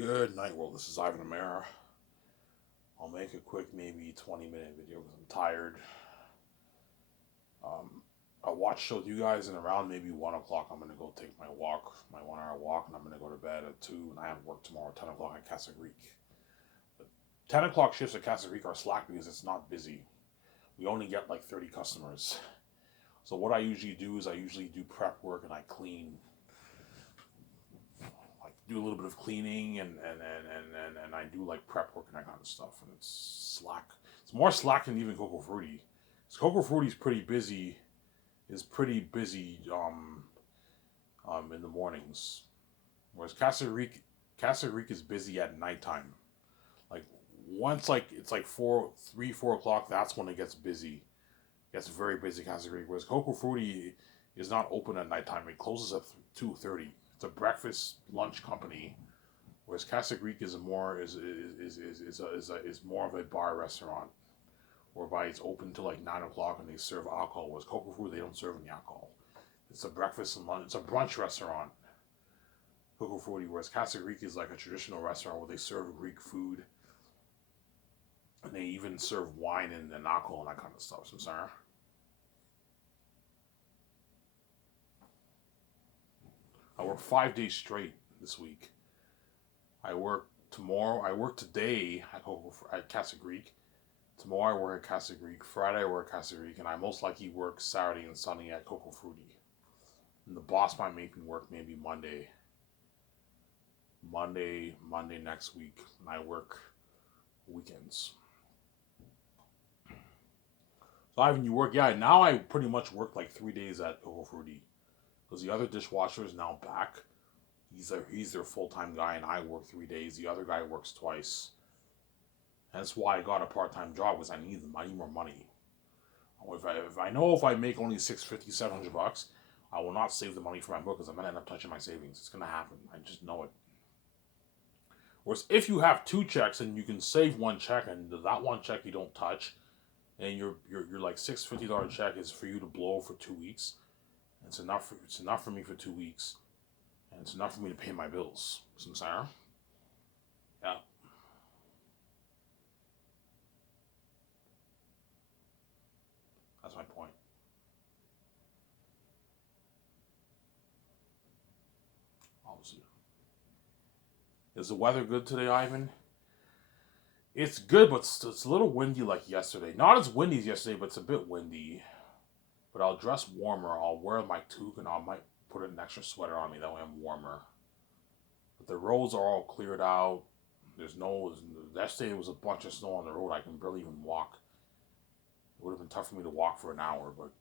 Good night, world. This is Ivan Amara. I'll make a quick, maybe 20-minute video because I'm tired. I'll watch show with you guys, and around maybe 1 o'clock, I'm going to go take my walk, my 1 hour walk, and I'm going to go to bed at 2, and I have work tomorrow at 10 o'clock at Casa Greek. But 10 o'clock shifts at Casa Greek are slack because it's not busy. We only get like 30 customers. So what I usually do is I usually do prep work and I clean. Like do a little bit of cleaning and I do like prep work and that kind of stuff. And it's slack. It's more slack than even Coco Frutti. Coco Frutti is pretty busy. In the mornings, whereas Casa Greek is busy at nighttime. Like once it's like 4 o'clock, that's when it gets busy. It gets very busy Casa Greek. Whereas Coco Frutti is not open at nighttime. It closes at 2:30. It's a breakfast lunch company, whereas Casa Greek is more of a bar restaurant, whereby it's open till like 9 o'clock and they serve alcohol. Whereas Coco Frutti, they don't serve any alcohol. It's a breakfast and lunch. It's a brunch restaurant. Coco Frutti, whereas Casa Greek is like a traditional restaurant where they serve Greek food, and they even serve wine and alcohol and that kind of stuff. So, sorry. I work 5 days straight this week. I work tomorrow. I work today at Casa Greek. Tomorrow I work at Casa Greek. Friday I work at Casa Greek, and I most likely work Saturday and Sunday at Coco Frutti. And the boss might make me work maybe Monday next week, and I work weekends. So Ivan, you work? Yeah, now I pretty much work like 3 days at Coco Frutti, because the other dishwasher is now back. He's their full-time guy, and I work 3 days. The other guy works twice. That's why I got a part-time job, because I need more money. If I know if I make only $650, $700, I will not save the money for my book, because I'm gonna end up touching my savings. It's gonna happen. I just know it. Whereas if you have 2 checks and you can save 1 check, and that 1 check you don't touch, and your like $650 check is for you to blow for 2 weeks. It's enough for me for 2 weeks, and it's enough for me to pay my bills. So I'm saying, yeah. That's my point. Obviously, is the weather good today, Ivan? It's good, but it's a little windy like yesterday. Not as windy as yesterday, but it's a bit windy. But I'll dress warmer. I'll wear my toque, and I might put an extra sweater on me. That way I'm warmer. But the roads are all cleared out. Yesterday it was a bunch of snow on the road. I can barely even walk. It would have been tough for me to walk for an hour, but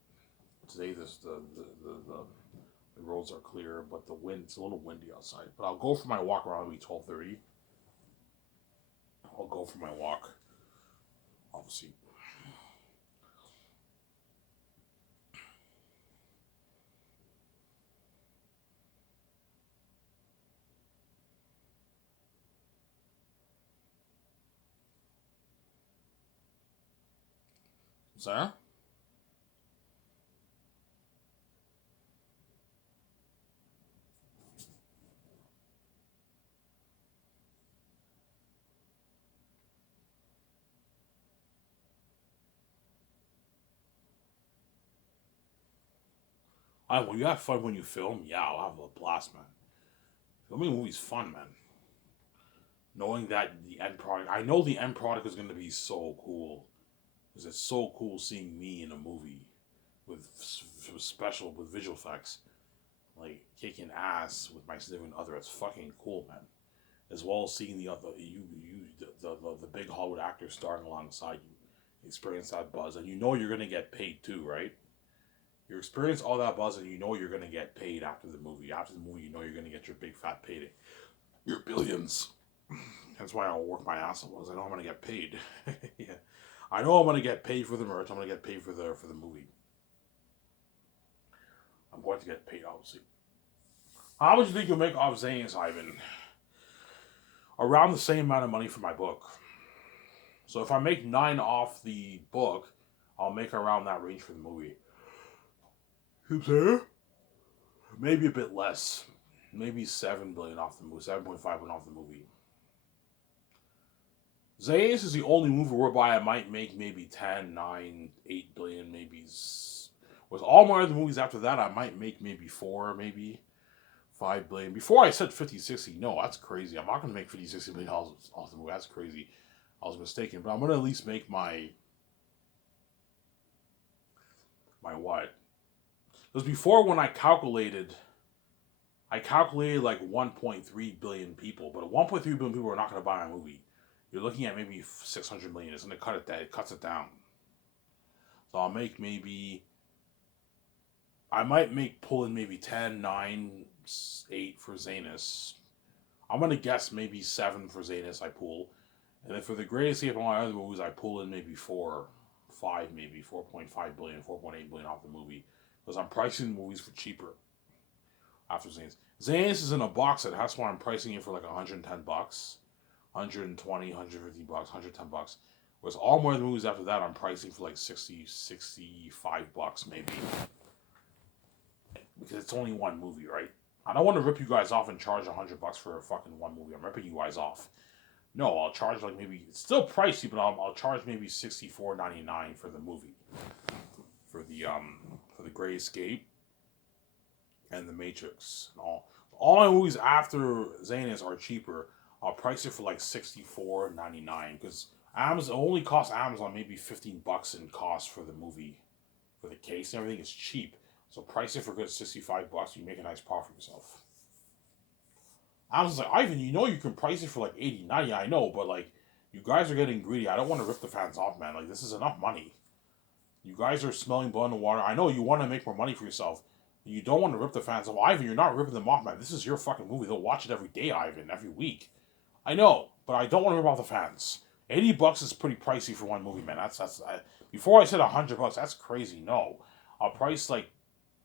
today the roads are clear, but it's a little windy outside. But I'll go for my walk around maybe 12:30. I'll go for my walk. Obviously. Sarah? Well, you have fun when you film? Yeah, I'll have a blast, man. Filming a movie's fun, man. Knowing that the end product, I know the end product is going to be so cool. Because it's so cool seeing me in a movie with with visual effects. Like kicking ass with my significant other. It's fucking cool, man. As well as seeing the big Hollywood actors starring alongside you. Experience that buzz. And you know you're going to get paid too, right? You experience all that buzz and you know you're going to get paid after the movie. After the movie, you know you're going to get your big fat payday. Your billions. That's why I'll work my ass off. I know I'm going to get paid. Yeah. I know I'm going to get paid for the merch. I'm going to get paid for the movie. I'm going to get paid, obviously. How much do you think you'll make off Zane's, Ivan? Around the same amount of money for my book. So if I make 9 off the book, I'll make around that range for the movie. Maybe a bit less. Maybe 7 billion off the movie. 7.5 billion off the movie. Zayas is the only movie whereby I might make maybe 10, 9, 8 billion, maybe. With all my other movies after that, I might make maybe 4, maybe 5 billion. Before I said 50, 60, no, that's crazy. I'm not going to make 50, 60 billion dollars off the movie. That's crazy. I was mistaken. But I'm going to at least make my what? Because before when I calculated like 1.3 billion people, but 1.3 billion people are not going to buy a movie. You're looking at maybe 600 million. It's going to cut it down. It cuts it down. So I'll make maybe, I might make pull in maybe 10, 9, 8 for Zanus. I'm going to guess maybe 7 for Zanus I pull. And then for the Greatest Escape on my other movies, I pull in maybe 4, 5 maybe, 4.5 billion, 4.8 billion off the movie. Because I'm pricing the movies for cheaper after Zanus. Zanus is in a box set. That's why I'm pricing it for like 110 bucks. 120, 150 bucks, 110 bucks. Whereas all my other movies after that, I'm pricing for like 60, 65 bucks maybe. Because it's only one movie, right? I don't want to rip you guys off and charge 100 bucks for a fucking one movie. I'm ripping you guys off. No, I'll charge like maybe, it's still pricey, but I'll charge maybe $64.99 for the movie. For the Great Escape and the Matrix and all my movies after Zanus are cheaper. I'll price it for like $64.99 because Amazon only costs Amazon maybe 15 bucks in cost for the movie, for the case and everything is cheap. So price it for good 65 bucks. You make a nice profit for yourself. Amazon's like, Ivan, you know you can price it for like 80, 90. I know, but like you guys are getting greedy. I don't want to rip the fans off, man. Like this is enough money. You guys are smelling blood in the water. I know you want to make more money for yourself. You don't want to rip the fans off. Ivan, you're not ripping them off, man. This is your fucking movie. They'll watch it every day, Ivan, every week. I know, but I don't want to rip off the fans. 80 bucks is pretty pricey for one movie, man. Before I said 100 bucks, that's crazy. No. I'll price like,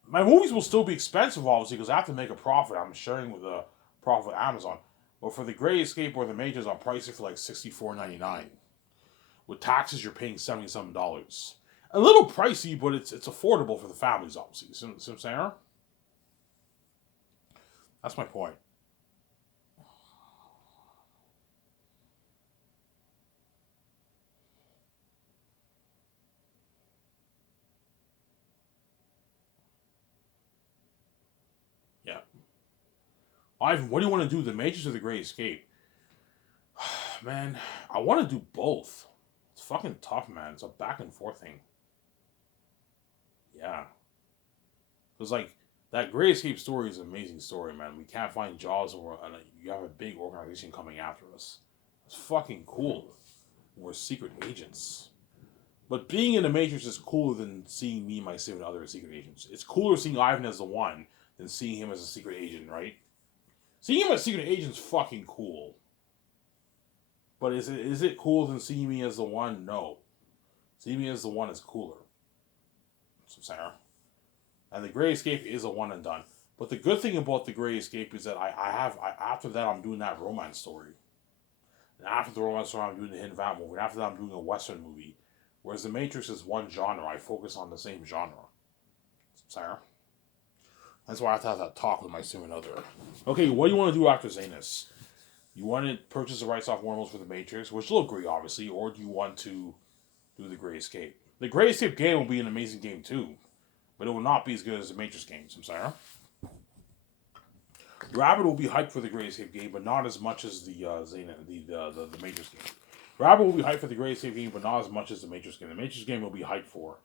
my movies will still be expensive, obviously, because I have to make a profit. I'm sharing with the profit with Amazon. But for the Great Escape or the Majors, I'll price it for like $64.99. With taxes, you're paying $77. A little pricey, but it's affordable for the families, obviously. See what I'm saying? That's my point. Yeah. Ivan, what do you want to do? The Matrix or the Great Escape? Man, I want to do both. It's fucking tough, man. It's a back and forth thing. Yeah. Because, like, that Great Escape story is an amazing story, man. We can't find jobs, or you have a big organization coming after us. It's fucking cool. We're secret agents. But being in the Matrix is cooler than seeing me and my 7 other secret agents. It's cooler seeing Ivan as the one than seeing him as a secret agent, right? Seeing him as a secret agent is fucking cool. But is it cooler than seeing me as the one? No. Seeing me as the one is cooler. So Sarah. And the Great Escape is a one and done. But the good thing about the Great Escape is that after that I'm doing that romance story. And after the romance story I'm doing the Hidden Vat movie. And after that I'm doing a Western movie. Whereas the Matrix is one genre. I focus on the same genre. Sarah. That's why I have to have that talk with my significant other. Okay, what do you want to do after Zanus? You want to purchase the rights off Warner for the Matrix, which will agree, obviously, or do you want to do the Great Escape? The Great Escape game will be an amazing game too, but it will not be as good as the Matrix games. I'm sorry. Rabbit will be hyped for the Great Escape game, but not as much as the the Matrix game. Rabbit will be hyped for the Great Escape game, but not as much as the Matrix game. The Matrix game will be hyped for.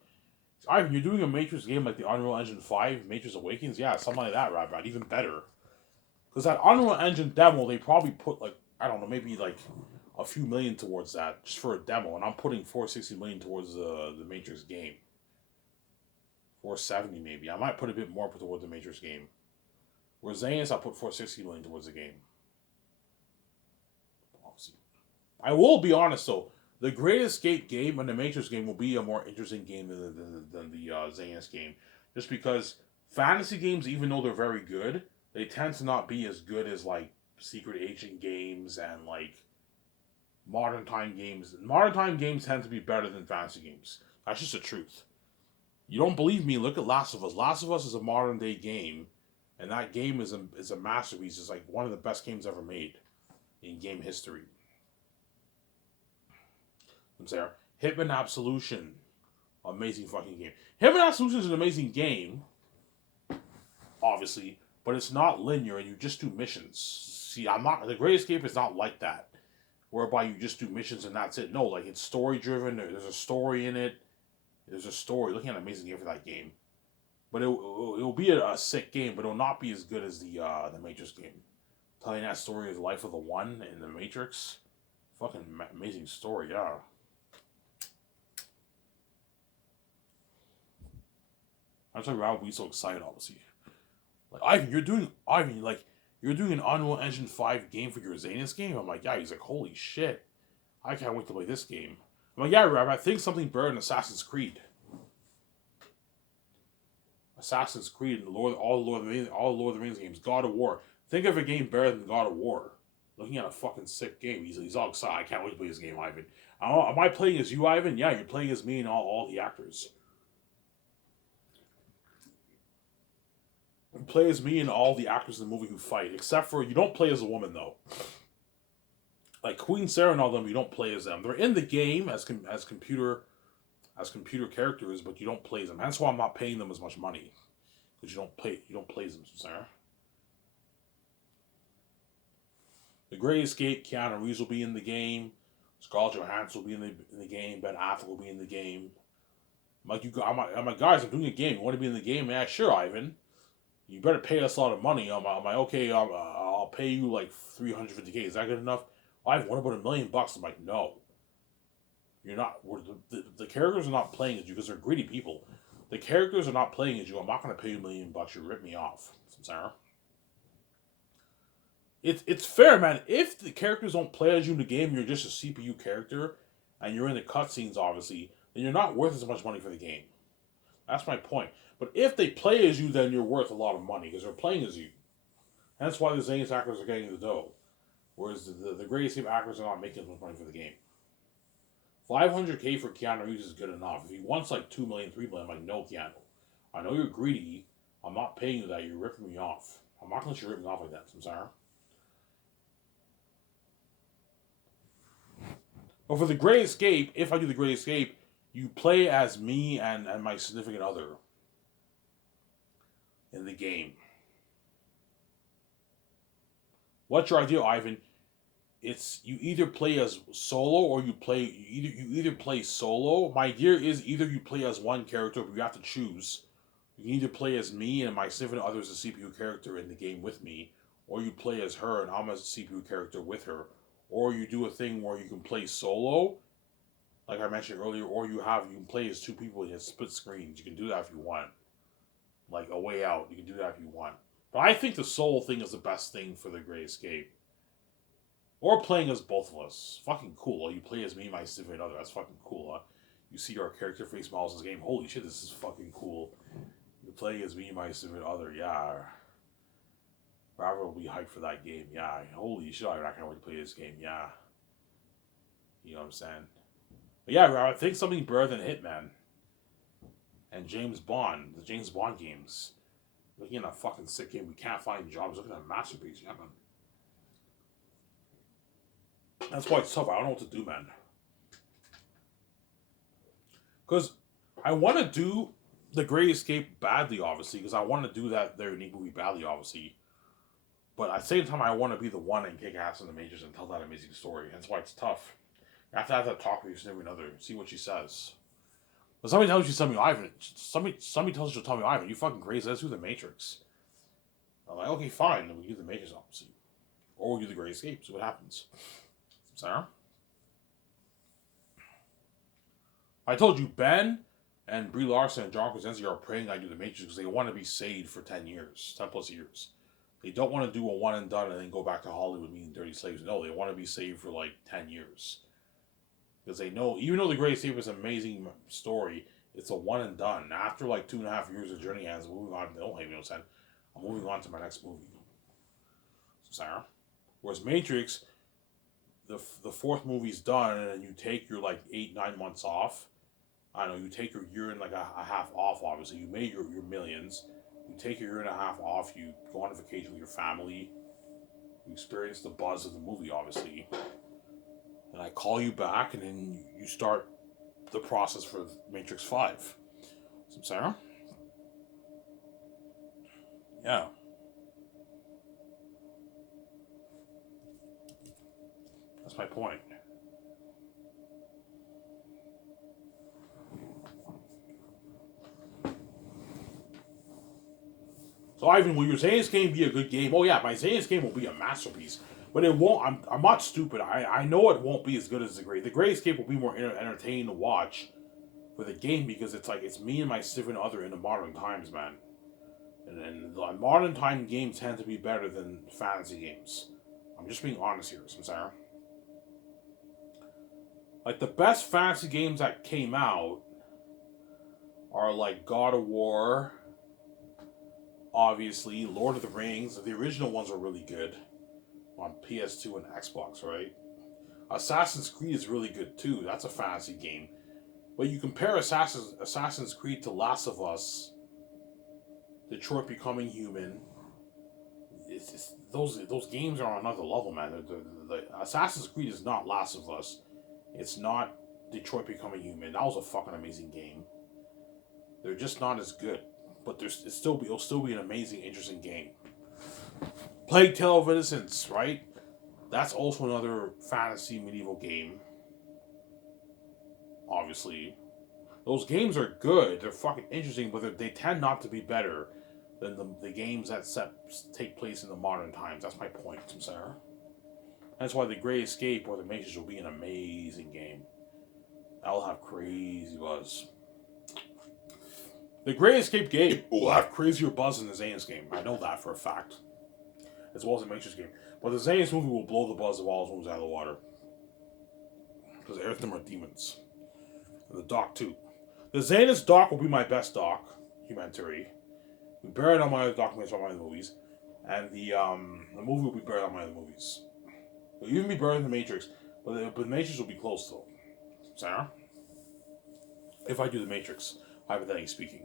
Ivan, you're doing a Matrix game like the Unreal Engine 5 Matrix Awakens? Yeah, something like that, Rabbit. Even better. Because that Unreal Engine demo, they probably put like, I don't know, maybe like a few million towards that just for a demo, and I'm putting 460 million towards the Matrix game. 470 maybe. I might put a bit more towards the Matrix game. Whereas Zanus, I'll put 460 million towards the game. Obviously. I will be honest though, the Great Escape game and the Matrix game will be a more interesting game than the Zanus game, just because fantasy games, even though they're very good, they tend to not be as good as like secret agent games and like modern time games. Modern time games tend to be better than fantasy games. That's just the truth. You don't believe me? Look at Last of Us. Last of Us is a modern day game, and that game is a masterpiece. It's like one of the best games ever made in game history. I'm saying Hitman Absolution, amazing fucking game. Hitman Absolution is an amazing game, obviously, but it's not linear and you just do missions. See, I'm not the Great Escape is not like that, whereby you just do missions and that's it. No, like it's story driven. There's a story in it. There's a story. Looking at an amazing game for that game, but it'll be a sick game, but it'll not be as good as the Matrix game. Telling that story of the life of the one in the Matrix, fucking amazing story, yeah. I'm talking about we so excited, obviously. Like you're doing an Unreal Engine 5 game for your Zanus game. I'm like, yeah. He's like, holy shit, I can't wait to play this game. I'm like, yeah, Rob, I think something better than Assassin's Creed. Assassin's Creed and all the Lord of the Rings games, God of War. Think of a game better than God of War. Looking at a fucking sick game. He's all excited. I can't wait to play this game, Ivan. Am I playing as you, Ivan? Yeah, you're playing as me and all the actors. You play as me and all the actors in the movie who fight, except for you don't play as a woman though. Like Queen Sarah and all them, you don't play as them. They're in the game as computer characters, but you don't play as them. That's why I'm not paying them as much money, because you don't play as them, Sarah. The Great Escape, Keanu Reeves will be in the game. Scarlett Johansson will be in the game. Ben Affleck will be in the game. I'm like, guys, I'm doing a game. You want to be in the game? Yeah, sure, Ivan. You better pay us a lot of money. I'm like, okay, I'll pay you like $350K. Is that good enough? Ivan, what about $1 million? I'm like, no. You're not. The characters are not playing as you because they're greedy people. The characters are not playing as you. I'm not going to pay you $1 million. You rip me off, Sarah. It's fair, man. If the characters don't play as you in the game, you're just a CPU character, and you're in the cutscenes, obviously, then you're not worth as much money for the game. That's my point. But if they play as you, then you're worth a lot of money, because they're playing as you. That's why the Zanus actors are getting the dough. Whereas the Great Escape actors are not making as much money for the game. $500K for Keanu Reeves is good enough. If he wants like $2 million, $3 million, I'm like, no, Keanu. I know you're greedy. I'm not paying you that. You're ripping me off. I'm not going to let you rip me off like that, Samsara. But for the Great Escape, if I do the Great Escape, you play as me and my significant other in the game. What's your idea, Ivan? It's you either play as solo or you either play solo. My idea is either you play as one character, but you have to choose. You can either play as me and my significant other is a CPU character in the game with me, or you play as her and I'm a CPU character with her. Or you do a thing where you can play solo, like I mentioned earlier, or you can play as two people in split screens. You can do that if you want. Like A Way Out, you can do that if you want. But I think the solo thing is the best thing for the Great Escape. Or playing as both of us. Fucking cool. You play as me and my significant other. That's fucking cool, huh? You see our character face models in this game. Holy shit, this is fucking cool. You play as me and my significant other. Yeah. Robert will be hyped for that game. Yeah. Holy shit, I can't wait to play this game. Yeah. You know what I'm saying? But yeah, Robert, I think something better than Hitman. And James Bond. The James Bond games. Looking at a fucking sick game. We can't find jobs. Looking at a masterpiece. Yeah, man. That's why it's tough. I don't know what to do, man. Because I want to do The Great Escape badly, obviously. Because I want to do that their unique movie badly, obviously. But at the same time, I want to be the one and kick ass in the majors and tell that amazing story. That's why it's tough. You have to have that talk with your significant other. See what she says. But somebody tells you something, Ivan. Somebody tells you to tell me, Ivan, you fucking crazy. Let's do the Matrix. I'm like, okay, fine. Then we do the Matrix, obviously. Or we do the Great Escape. See what happens. Sarah? I told you, Ben and Brie Larson and John Krasinski are praying I do the Matrix because they want to be saved for 10 years. 10 plus years. They don't want to do a one and done and then go back to Hollywood being dirty slaves. No, they want to be saved for like 10 years. Because they know, even though The Great Escape is an amazing story, it's a one and done. After like 2.5 years of journey as moving on, they don't hate me no sense. I'm moving on to my next movie. Sarah? Whereas Matrix, the fourth movie's done and you take your like 8-9 months off. I don't know, you take your year and like a half off, obviously. You made your millions. You take your year and a half off, you go on a vacation with your family, you experience the buzz of the movie, obviously. And and I call you back, and then you start the process for Matrix 5. Sarah? Yeah. That's my point. So Ivan, will your Xehanort game be a good game? Oh yeah, my Xehanort game will be a masterpiece. But it won't. I'm not stupid. I know it won't be as good as the Great. The Great Escape will be more entertaining to watch for the game because it's like it's me and my significant other in the modern times, man. And the modern time games tend to be better than fantasy games. I'm just being honest here, Samsara. Like the best fantasy games that came out are like God of War, obviously, Lord of the Rings. The original ones are really good on PS2 and Xbox, right? Assassin's Creed is really good too. That's a fantasy game. But you compare Assassin's Creed to Last of Us, Detroit Becoming Human. Those games are on another level, man. The Assassin's Creed is not Last of Us. It's not Detroit Becoming Human. That was a fucking amazing game. They're just not as good, but it'll still be an amazing, interesting game. Plague Tale of Innocence, right? That's also another fantasy medieval game. Obviously, those games are good. They're fucking interesting, but they tend not to be better than the games that take place in the modern times. That's my point, Sarah. That's why the Great Escape or the Matrix will be an amazing game. That'll have crazy buzz. The Great Escape game will have crazier buzz than the Xehanort game. I know that for a fact. As well as the Matrix game. But the Xehanort movie will blow the buzz of all those movies out of the water. Because everything are demons. And the doc too. The Xehanort doc will be my best doc. Humanitarian. We buried all my other documents from my other movies. And the movie will be buried on my other movies. It'll even be buried in the Matrix. But the Matrix will be close though. Sarah? If I do the Matrix, hypothetically speaking.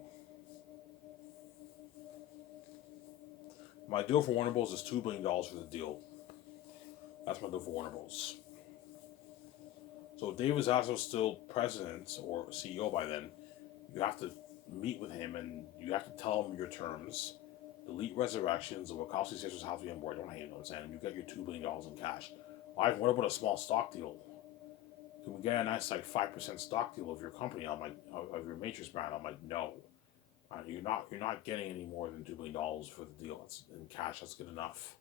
My deal for Warner Bros. Is $2 billion for the deal. That's my deal for Warner Bros. So if David Zasso's still president or CEO by then, you have to meet with him and you have to tell him your terms. Delete Resurrections. The Wachowski sisters have to be on board. Don't hate them, saying you get your $2 billion in cash. Alright, what about a small stock deal? Can we get a nice like 5% stock deal of your company? I'm like, of your Matrix brand. I'm like, no. You're not getting any more than $2 billion for the deal. It's in cash. That's good enough.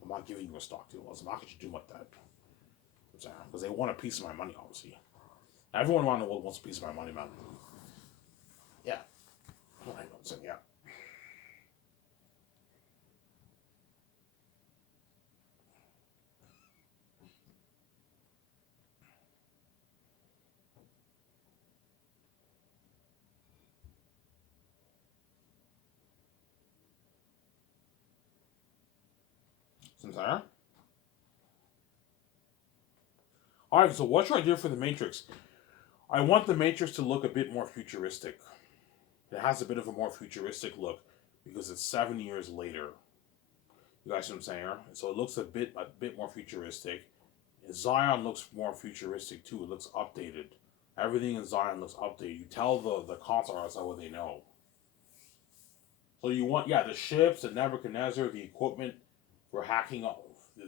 I'm not giving you a stock deal. I'm not going to do like that. Because they want a piece of my money, obviously. Everyone around the world wants a piece of my money, man. Yeah. Yeah. Sincere? Alright, so what's your idea for the Matrix? I want the Matrix to look a bit more futuristic. It has a bit of a more futuristic look because it's 7 years later. You guys know what I'm saying? So it looks a bit more futuristic. Zion looks more futuristic too. It looks updated. Everything in Zion looks updated. You tell the console artists what they know. So you want, the ships, the Nebuchadnezzar, the equipment for hacking up,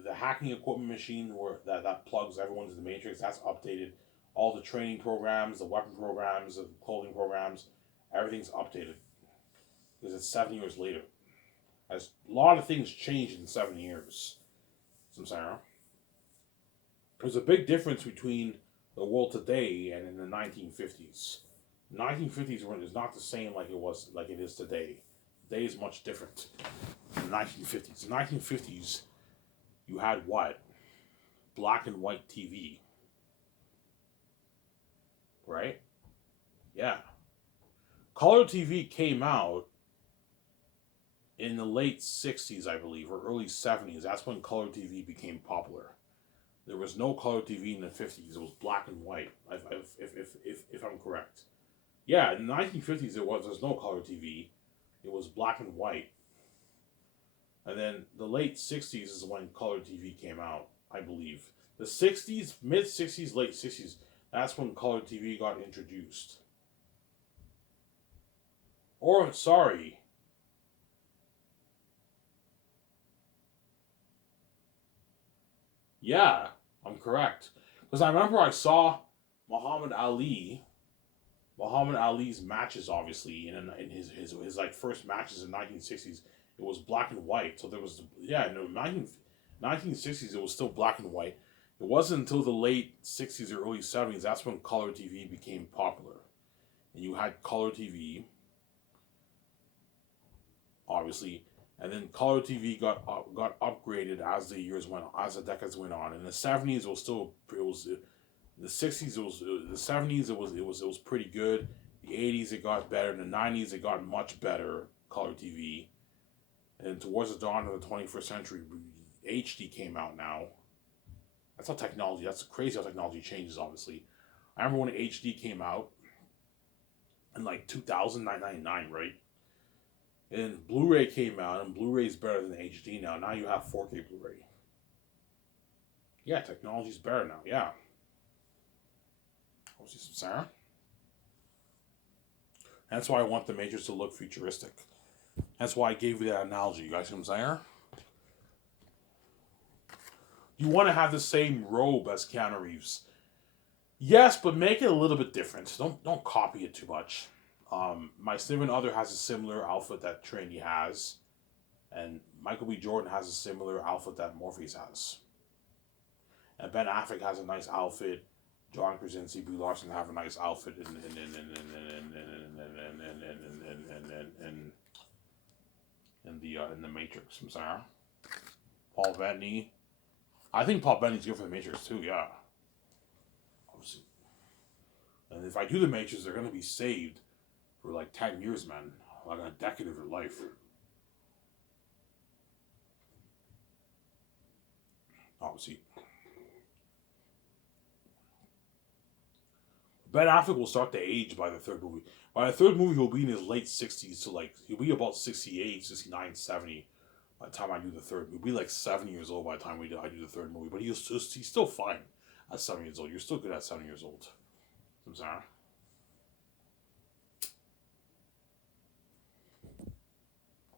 the hacking equipment machine that plugs everyone into the Matrix, that's updated. All the training programs, the weapon programs, the clothing programs, everything's updated. Because it's 7 years later. As a lot of things changed in 7 years. Samsara. There's a big difference between the world today and in the 1950s. The 1950s is not the same like it is today. Today is much different than the 1950s. The 1950s, you had what? Black and white TV. Right? Yeah. Color TV came out in the late 60s, I believe, or early 70s. That's when color TV became popular. There was no color TV in the 50s. It was black and white, if I'm correct. Yeah, in the 1950s, there's no color TV. It was black and white. And then the late 60s is when color TV came out, I believe. The 60s, mid 60s, late 60s, that's when color TV got introduced. Or, sorry, yeah, I'm correct. Because I remember I saw Muhammad Ali, Muhammad Ali's matches, obviously, in his like first matches in 1960s, it was black and white. So there was, yeah, no, 1960s, it was still black and white. It wasn't until the late 60s or early 70s, that's when color TV became popular. And you had color TV, obviously, and then color TV got upgraded as the years went as the decades went on. In the 70s, it was still it was the 60s, it was the 70s, it was pretty good. The 80s, it got better. The 90s, it got much better color TV. And towards the dawn of the 21st century, HD came out now. That's how technology. That's crazy how technology changes. Obviously, I remember when HD came out in like 2099, right? And Blu-ray came out, and Blu-ray is better than HD now. Now you have 4K Blu-ray. Yeah, technology's better now. Yeah. Obviously, some Sarah. That's why I want the Matrix to look futuristic. That's why I gave you that analogy. You guys see what I'm saying? You want to have the same robe as Keanu Reeves. Yes, but make it a little bit different. Don't copy it too much. My significant other has a similar outfit that Trinity has, and Michael B. Jordan has a similar outfit that Morpheus has. And Ben Affleck has a nice outfit. John Krasinski, Brie Larson have a nice outfit in the Matrix. I'm sorry. Paul Bettany. I think Paul Bettany's good for the Matrix too. Yeah. Obviously. And if I do the Matrix, they're gonna be saved for like 10 years, man. Like a decade of their life. Obviously. Ben Affleck will start to age by the third movie. By the third movie, he'll be in his late 60s, so like, he'll be about 68, 69, 70 by the time I do the third movie. He'll be like 7 years old by the time I do the third movie, but he's still fine at 7 years old. You're still good at 7 years old. I'm sorry.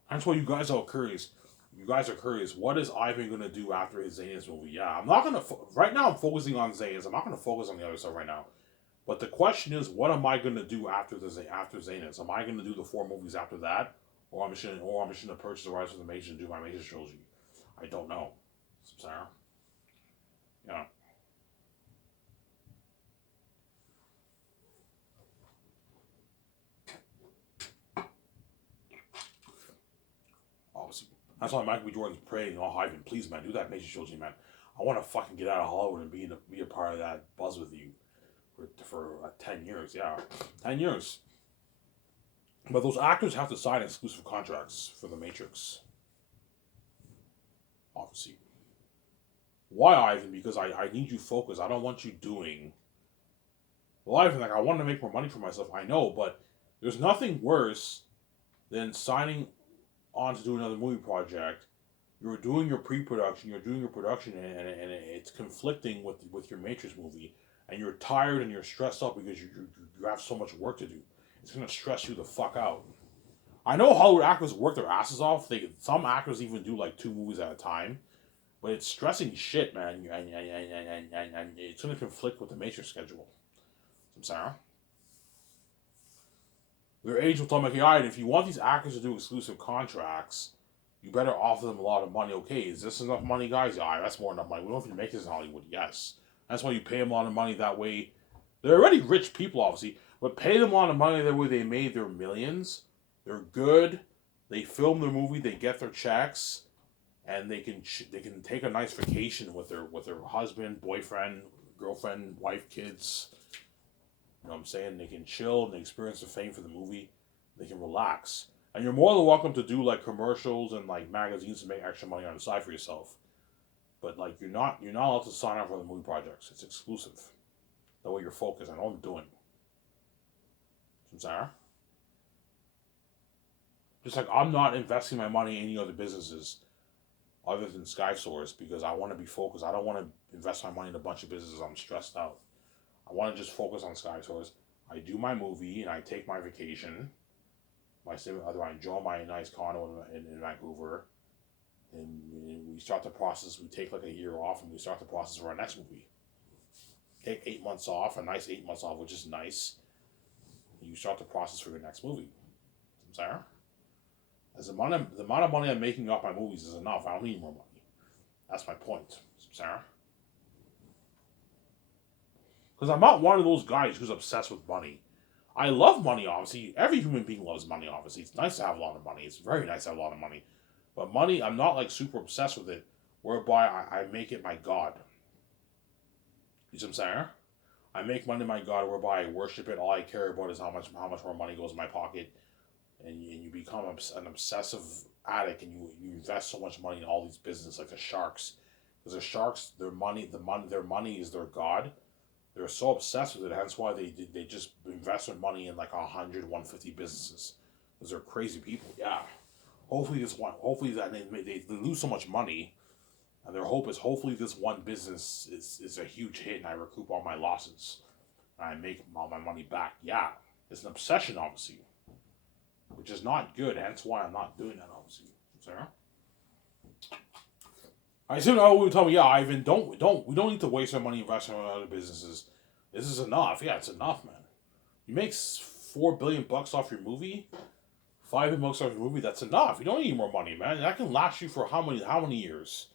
That's why you guys are curious. You guys are curious. What is Ivan gonna do after his Zanus movie? Yeah, I'm not gonna. Right now, I'm focusing on Zanus. I'm not gonna focus on the other stuff right now. But the question is, what am I gonna do after Zanus? Am I gonna do the 4 movies after that, or I'm just gonna purchase the rights for the Matrix and do my Matrix trilogy? I don't know. Sarah. Yeah. Obviously, that's why Michael B. Jordan's praying, "Oh, Ivan, please, man, do that Matrix trilogy, man. I want to fucking get out of Hollywood and be a part of that buzz with you for 10 years. Yeah, 10 years." But those actors have to sign exclusive contracts for the Matrix. Obviously. Why, Ivan? Because I need you focused. I don't want you doing. Well, Ivan, like, I want to make more money for myself. I know, but there's nothing worse than signing on to do another movie project. You're doing your pre-production, you're doing your production, and it's conflicting with your Matrix movie, and you're tired and you're stressed out because you have so much work to do. It's gonna stress you the fuck out. I know Hollywood actors work their asses off. Some actors even do like 2 movies at a time, but it's stressing shit, man, and it's gonna conflict with the Matrix schedule. I'm sorry. Their agent will tell them, like, hey, if you want these actors to do exclusive contracts, you better offer them a lot of money. Okay, is this enough money, guys? Yeah, that's more than enough money. We don't know if you make this in Hollywood. Yes. That's why you pay them a lot of money that way. They're already rich people, obviously, but pay them a lot of money that way they made their millions. They're good. They film their movie. They get their checks, and they can take a nice vacation with their husband, boyfriend, girlfriend, wife, kids. You know what I'm saying? They can chill and they experience the fame for the movie. They can relax. And you're more than welcome to do like commercials and like magazines to make extra money on the side for yourself. But like you're not allowed to sign up for the movie projects. It's exclusive. That way you're focused on what I'm doing. I'm sorry. Just like I'm not investing my money in any other businesses. other than Sky Source because I want to be focused. I don't want to invest my money in a bunch of businesses. I'm stressed out. I want to just focus on Sky Source. I do my movie and I take my vacation. I enjoy my nice condo in Vancouver, and we start the process. We take like a year off, and we start the process for our next movie. Take 8 months off, a nice 8 months off, which is nice. And you start the process for your next movie. Sarah, as the amount of money I'm making off my movies is enough. I don't need more money. That's my point, Sarah. Because I'm not one of those guys who's obsessed with money. I love money, obviously. Every human being loves money, obviously. It's nice to have a lot of money. It's very nice to have a lot of money. But money, I'm not like super obsessed with it, whereby I make it my God. You see what I'm saying? I make money my God, whereby I worship it. All I care about is how much more money goes in my pocket. And you become an obsessive addict, and you invest so much money in all these businesses, like the sharks. Because the sharks, their money is their God. They're so obsessed with it, hence why they just invest their money in like 150 businesses. Because they're crazy people, yeah. Hopefully that they lose so much money, and their hope is hopefully this one business is a huge hit and I recoup all my losses. And I make all my money back. Yeah, it's an obsession, obviously. Which is not good, hence why I'm not doing that, obviously. Sarah? I said, oh, tell me, yeah, Ivan, we don't need to waste our money investing in other businesses. This is enough. Yeah, it's enough, man. You make $4 billion off your movie, $5 billion off your movie. That's enough. You don't need more money, man. That can last you for how many years?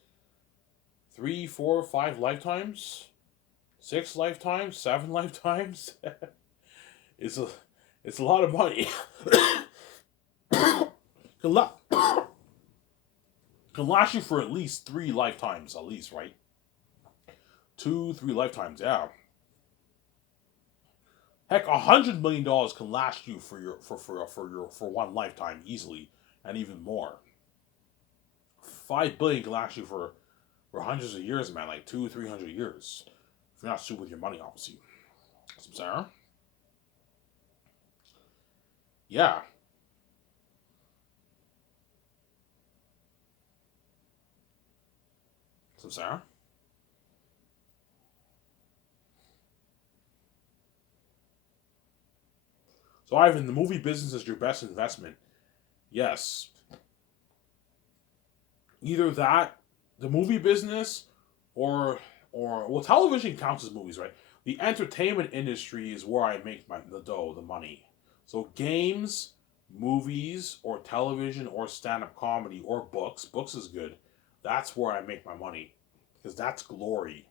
3, 4, 5 lifetimes, 6 lifetimes, 7 lifetimes. it's a lot of money. Can last you for at least 3 lifetimes, at least, right? 2, 3 lifetimes, yeah. Heck, $100 million can last you for one lifetime easily, and even more. $5 billion can last you for hundreds of years, man, like 200-300 years. If you're not stupid with your money, obviously. Some Sarah? Yeah. Some Sarah? So, Ivan, the movie business is your best investment. Yes. Either that, the movie business, or well, television counts as movies, right? The entertainment industry is where I make the dough, the money. So games, movies, or television, or stand-up comedy, or books. Books is good. That's where I make my money, because that's glory.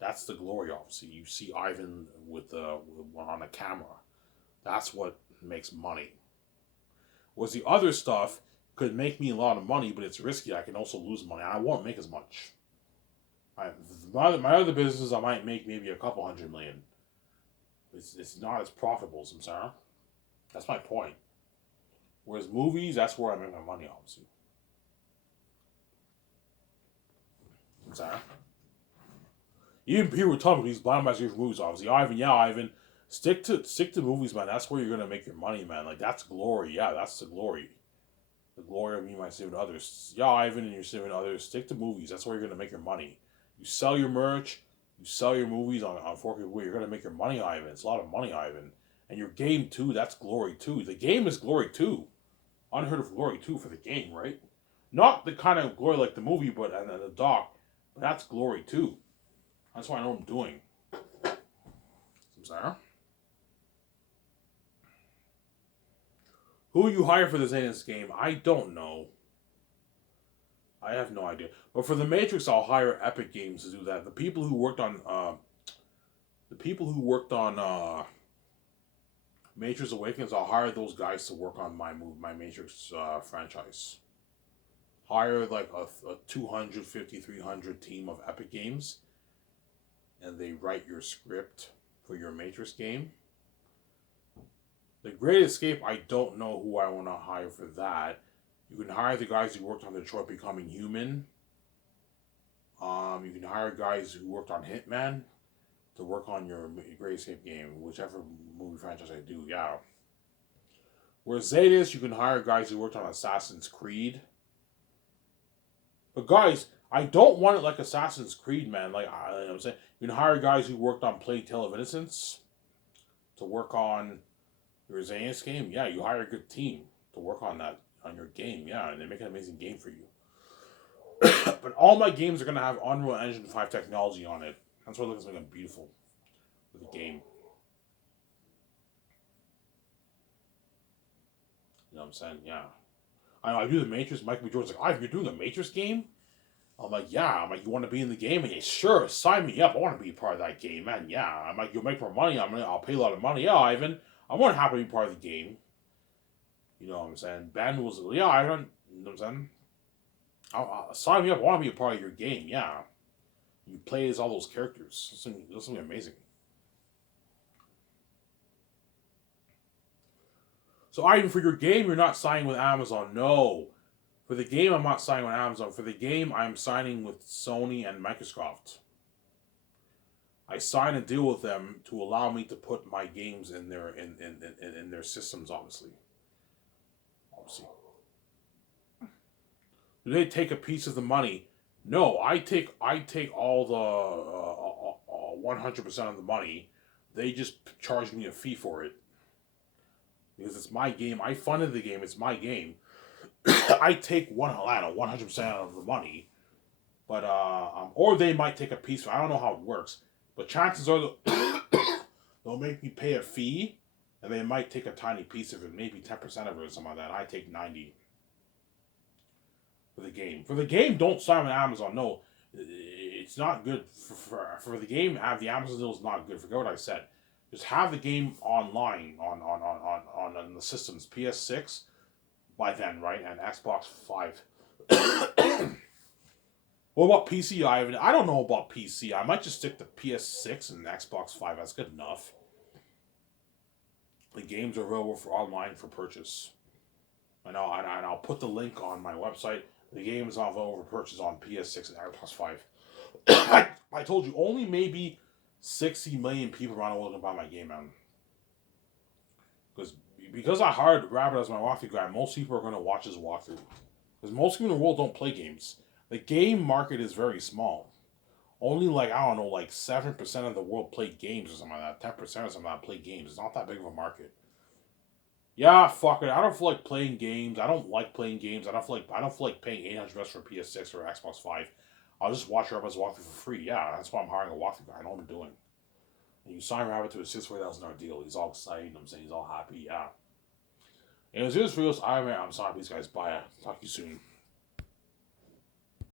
That's the glory, obviously. You see Ivan on a camera. That's what makes money. Whereas the other stuff could make me a lot of money, but it's risky. I can also lose money. I won't make as much. My other businesses, I might make maybe a couple $100 million. It's not as profitable as Samsara. That's my point. Whereas movies, that's where I make my money, obviously. Samsara. Even people were telling me these blind buys for movies, obviously. Ivan, stick to movies, man. That's where you're gonna make your money, man. Like that's glory. Yeah, that's the glory. The glory of me, my saving others. Yeah, Ivan, and you're saving others. Stick to movies. That's where you're gonna make your money. You sell your merch, you sell your movies on 4K. You're gonna make your money, Ivan. It's a lot of money, Ivan. And your game too. That's glory too. The game is glory too. Unheard of glory too for the game, right? Not the kind of glory like the movie, but and the doc. But that's glory too. That's what I know what I'm doing. Sorry. Who you hire for this game, I don't know. I have no idea. But for the Matrix, I'll hire Epic Games to do that. The people who worked on Matrix Awakens, I'll hire those guys to work on my Matrix franchise. Hire like a 250, 300 team of Epic Games, and they write your script for your Matrix game. The Great Escape, I don't know who I want to hire for that. You can hire the guys who worked on Detroit Becoming Human. You can hire guys who worked on Hitman to work on your Great Escape game, whichever movie franchise I do, yeah. Whereas Zetas, you can hire guys who worked on Assassin's Creed. But guys, I don't want it like Assassin's Creed, man. Like, you know what I'm saying, you can hire guys who worked on Plague Tale of Innocence to work on your Xenos game. Yeah, you hire a good team to work on that on your game. Yeah, and they make an amazing game for you. But all my games are gonna have Unreal Engine 5 technology on it. That's what looks like a beautiful with the game. You know what I'm saying? Yeah. I do the Matrix. Michael B. Jordan's like, you're doing a Matrix game? I'm like, yeah. I'm like, you want to be in the game? And he's sure, sign me up. I want to be part of that game, man. Yeah. I'm like, you'll make more money. I'll pay a lot of money. Yeah, Ivan. I'm more than happy to be part of the game. You know what I'm saying? Ben was, yeah, Ivan. You know what I'm saying? Sign me up. I want to be a part of your game. Yeah. You play as all those characters. It's gonna be amazing. So, Ivan, for your game, you're not signing with Amazon. No. For the game, I'm not signing with Amazon. For the game, I'm signing with Sony and Microsoft. I signed a deal with them to allow me to put my games in their systems. Obviously, do they take a piece of the money? No, I take all the 100% of the money. They just charge me a fee for it because it's my game. I funded the game. It's my game. I take 100% of the money, but or they might take a piece. I don't know how it works, but chances are they'll make me pay a fee, and they might take a tiny piece of it, maybe 10% of it or something like that. I take 90 for the game. For the game, don't sign with Amazon. No, it's not good for the game. Have the Amazon deal is not good. Forget what I said. Just have the game online on the systems PS6 by then, right, and Xbox 5. What about PC, Ivan? I don't know about PC. I might just stick to PS6 and Xbox 5. That's good enough. The games are available for online for purchase. And I'll put the link on my website. The game is available for purchase on PS6 and Xbox 5. I told you, only maybe 60 million people around the world can buy my game, man. Because I hired Rabbit as my walkthrough guy, most people are going to watch his walkthrough. Because most people in the world don't play games. The game market is very small. Only I don't know, 7% of the world play games or something like that. 10% or something like that play games. It's not that big of a market. Yeah, fuck it. I don't feel like playing games. I don't like playing games. I don't feel like paying $800 for PS6 or Xbox 5. I'll just watch Rabbit's walkthrough for free. Yeah, that's why I'm hiring a walkthrough guy. I know what I'm doing. And you sign Rabbit to a $64,000 deal. He's all excited. I'm saying he's all happy. Yeah. And as soon as for I'm sorry, these guys. Bye. Talk to you soon.